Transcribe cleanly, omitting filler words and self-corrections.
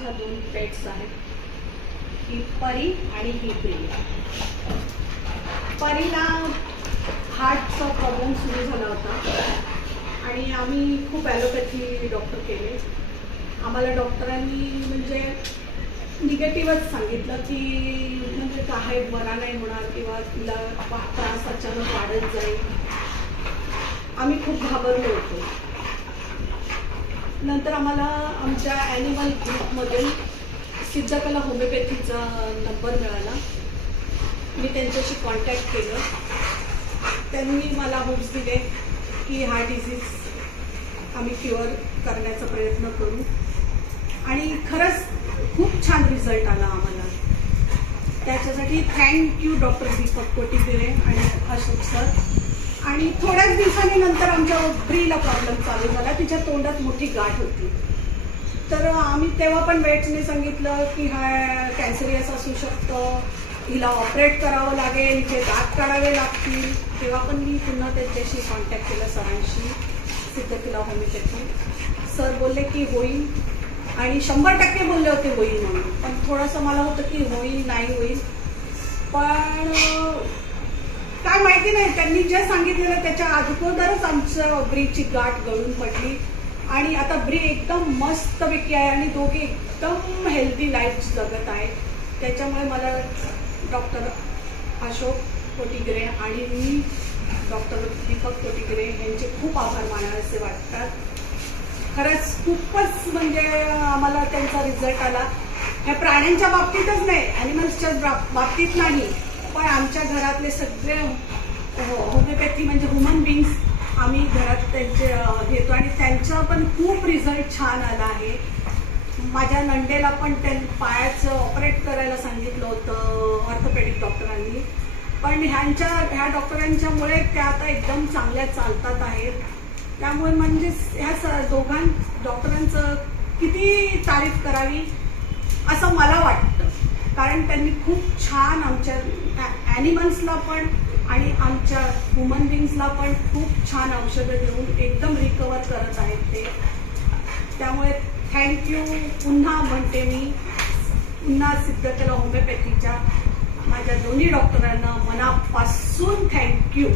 माझ्या 2 पेट्स आहेत, ही परी आणि ही प्रिया. परीला हार्टचा प्रॉब्लेम सुरू झाला होता आणि आम्ही खूप ॲलोपॅथी डॉक्टर केले. आम्हाला डॉक्टरांनी म्हणजे निगेटिव्हच सांगितलं की म्हणजे काय बरा नाही होणार किंवा तिला त्रास अचानक वाढत जाईल. आम्ही खूप घाबरलो होतो. नंतर आम्हाला आमच्या ॲनिमल ग्रुपमधून सिद्धकला होमिओपॅथीचा नंबर मिळाला. मी त्यांच्याशी कॉन्टॅक्ट केलं. त्यांनी मला होप्स दिले की हा डिझीज आम्ही क्युअर करण्याचा प्रयत्न करू आणि खरंच खूप छान रिझल्ट आला आम्हाला. त्याच्यासाठी थँक्यू डॉक्टर दीपक कोटीगिरे आणि अशोक सर. आणि थोड्याच दिवसांनी नंतर आमच्या ब्रीला प्रॉब्लेम चालू झाला. तिच्या तोंडात मोठी गाठ होती. तर आम्ही तेव्हा पण वेट्सने सांगितलं की हा कॅन्सरियस असू शकतं, हिला ऑपरेट करावं लागेल, हिचे दात काढावे लागतील. तेव्हा पण मी पुन्हा त्यांच्याशी कॉन्टॅक्ट केलं सरांशी, सिद्धकला होमिओपॅथी. सर बोलले की होईल आणि 100% बोलले होते होईल म्हणून. पण थोडंसं मला होतं की होईल नाही होईल. पण काय माहिती नाही, त्यांनी जे सांगितलेलं त्याच्या अगोदरच आमच्या ब्रीची गाठ गळून पडली आणि आता ब्री एकदम मस्तपैकी आहे आणि दोघे एकदम हेल्दी लाईफ जगत आहेत. त्याच्यामुळे मला डॉक्टर अशोक कोटीगिरे आणि मी डॉक्टर दीपक कोटीगिरे यांचे खूप आभार मानावेसे वाटतात. खरंच खूपच म्हणजे आम्हाला त्यांचा रिझल्ट आला. ह्या प्राण्यांच्या बाबतीतच नाही, ॲनिमल्सच्या बाबतीत नाही, पण आमच्या घरातले सगळे होमिओपॅथी म्हणजे ह्युमन बिंग्स आम्ही घरात त्यांचे घेतो आणि त्यांचा पण खूप रिझल्ट छान आला आहे. माझ्या नंडेला पण पायाचं ऑपरेट करायला सांगितलं होतं ऑर्थोपेडिक डॉक्टरांनी, पण ह्या डॉक्टरांच्यामुळे त्या आता एकदम चांगल्या चालतात आहेत. त्यामुळे म्हणजे ह्या दोघां डॉक्टरांचं किती तारीफ करावी असं मला वाटतं. कारण त्यांनी खूप छान आमच्या ॲनिमल्सला पण आणि आमच्या ह्युमन बिंग्सला पण खूप छान औषधं देऊन एकदम रिकवर करत आहेत ते. त्यामुळे थँक्यू पुन्हा म्हणते मी, पुन्हा सिद्धकला होमिओपॅथीच्या माझ्या दोन्ही डॉक्टरांना मनापासून थँक्यू.